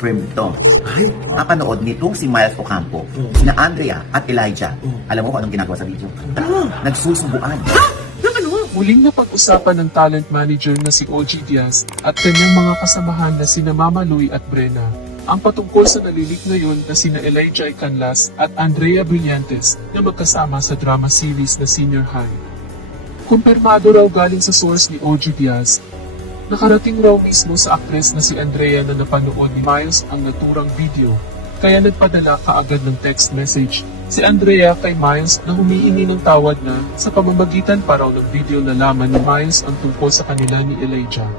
confirm ito. Ay, Napanood nitong si Miles Ocampo, na Andrea at Elijah. Alam mo kung anong ginagawa sa video? Nagsusubuan. Muling napag-usapan ng talent manager na si OG Diaz at kanyang mga kasamahan na sina Mama Louie at Brenna ang patungkol sa nalilik ngayon na sina Elijah Canlas at Andrea Brillantes na magkasama sa drama series na Senior High. Kumpirmado raw galing sa source ni OG Diaz, nakarating raw mismo sa aktres na si Andrea na napanood ni Miles ang naturang video, kaya nagpadala kaagad ng text message si Andrea kay Miles na humihingi ng tawad na sa pamamagitan pa raw ng video na laman ni Miles ang tungkol sa kanila ni Elijah.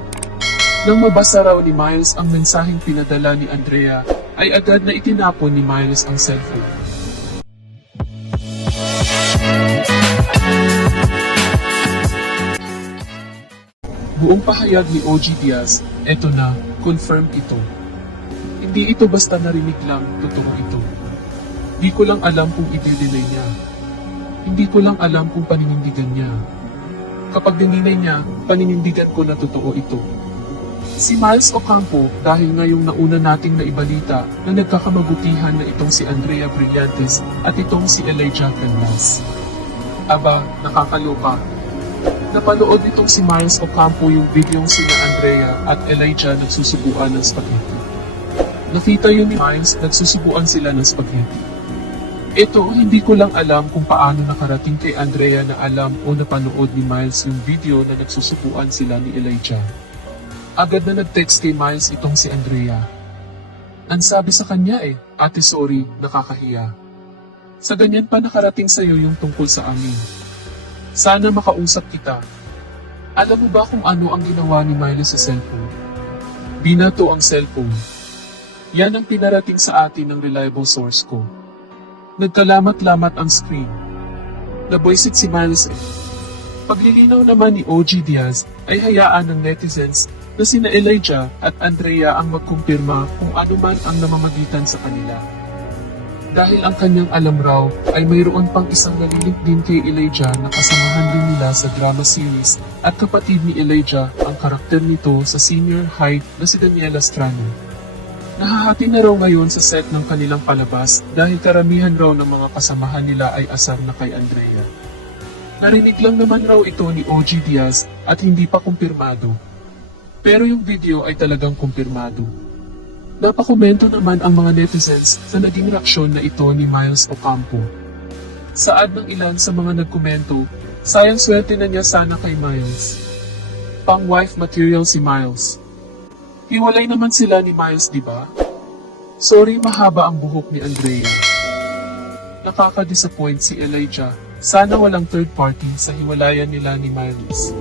Nang mabasa raw ni Miles ang mensaheng pinadala ni Andrea, ay agad na itinapon ni Miles ang cellphone. Buong pahayag ni OG Diaz, eto na, confirm ito. Hindi ito basta narinig lang, totoo ito. Di ko lang alam kung i-delay niya. Hindi ko lang alam kung paninindigan niya. Kapag dininay niya, paninindigan ko na totoo ito. Si Miles Ocampo, dahil ngayong nauna nating naibalita na nagkakamabutihan na itong si Andrea Brillantes at itong si Elijah Canlas. Aba, nakakaloka. Napanood nitong si Miles Ocampo yung videong sina Andrea at Elijah nagsusubuan ng spaghetti. Nakita yun ni Miles, nagsusubuan sila ng spaghetti. Ito, hindi ko lang alam kung paano nakarating kay Andrea na alam o napanood ni Miles yung video na nagsusubuan sila ni Elijah. Agad na nag-text kay Miles itong si Andrea. Ang sabi sa kanya Ate sorry, nakakahiya. Sa ganyan pa nakarating sa'yo yung tungkol sa amin. Sana makausap kita. Alam mo ba kung ano ang ginawa ni Miles sa cellphone? Binato ang cellphone. Yan ang pinarating sa atin ng reliable source ko. Nagkalamat-lamat ang screen. Naboysit si Miles Paglilinaw naman ni OG Diaz ay hayaan ng netizens na sina Elijah at Andrea ang magkumpirma kung ano man ang namamagitan sa kanila. Dahil ang kanyang alam raw ay mayroon pang isang nalilik din kay Elijah na kasamahan din nila sa drama series at kapatid ni Elijah ang karakter nito sa Senior High na si Daniela Strano. Nahahati na raw ngayon sa set ng kanilang palabas dahil karamihan raw ng mga kasamahan nila ay asar na kay Andrea. Narinig lang naman raw ito ni OG Diaz at hindi pa kumpirmado. Pero yung video ay talagang kumpirmado. Napakomento naman ang mga netizens sa naging reaksyon na ito ni Miles Ocampo. Saad ng ilan sa mga nagkomento, sayang swerte na niya sana kay Miles. Pang wife material si Miles. Hiwalay naman sila ni Miles, di ba? Sorry, mahaba ang buhok ni Andrea. Nakaka-disappoint si Elijah. Sana walang third party sa hiwalayan nila ni Miles.